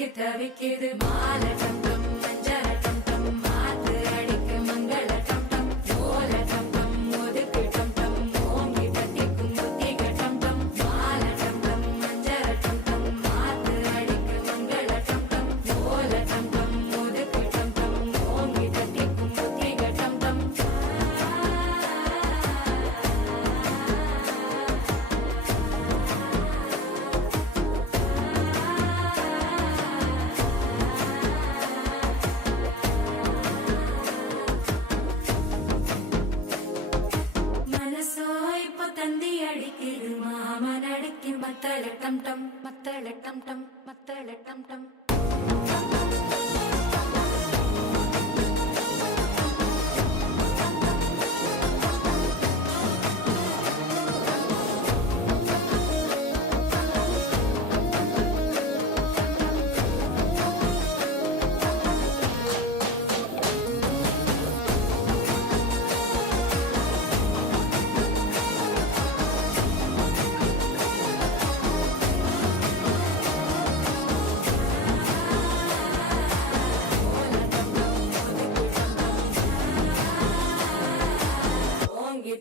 தவிக்கு தவிக்குது மால டம் டம் மஞ்சர டம் டம் மாத்து அடிக்க மங்கள டம் டம் ஓல டம் டம் ஒதுக்கு டம் டம் ஓங்கி தட்டிக்கும் முத்திக டம் டம் மால டம் டம் மஞ்சர டம் டம் மாத்து அடிக்க மங்கள டம் டம் ஓல டம் டம் ஒதுக்கு டம் டம் ஓங்கி தட்டிக்கும் முத்திக டம் டம் தந்தி அடிக்குது மாமன் அடிக்கு மத்தள டம் டம் மத்தள டம் டம் மத்தள டம் டம்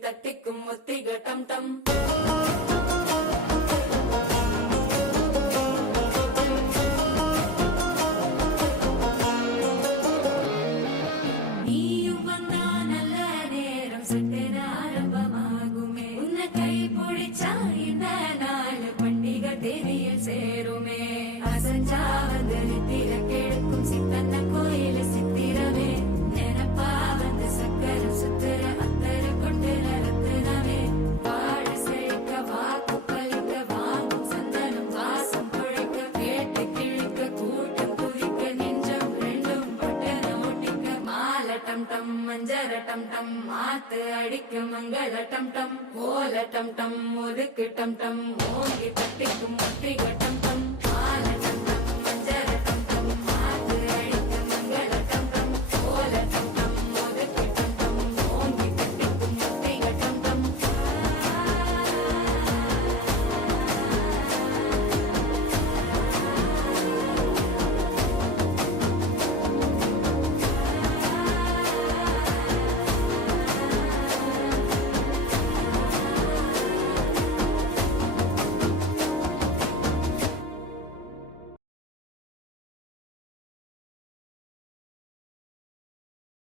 தட்டிக்கும் முத்திக டம் டம் நீயும் வந்தா நல்ல நேரம் சட்டென ஆரம்பமாகுமே உன்னை கை பிடிச்சா இந்த நாள் பண்டிகை தேதியில் சேருமே அசஞ்சா வந்து நித்திர கெடுக்கும் சித்தன்ன கோயில சித்திரமே நினைப்பா வந்து சக்கரம் சுத்துற டம் டம் மஞ்சர டம் டம் மாத்து அடிக்க மங்கள டம் டம் ஓல டம் டம் ஒதுக்கு டம் டம் ஓங்கி தட்டிக்கும் முத்திக டம்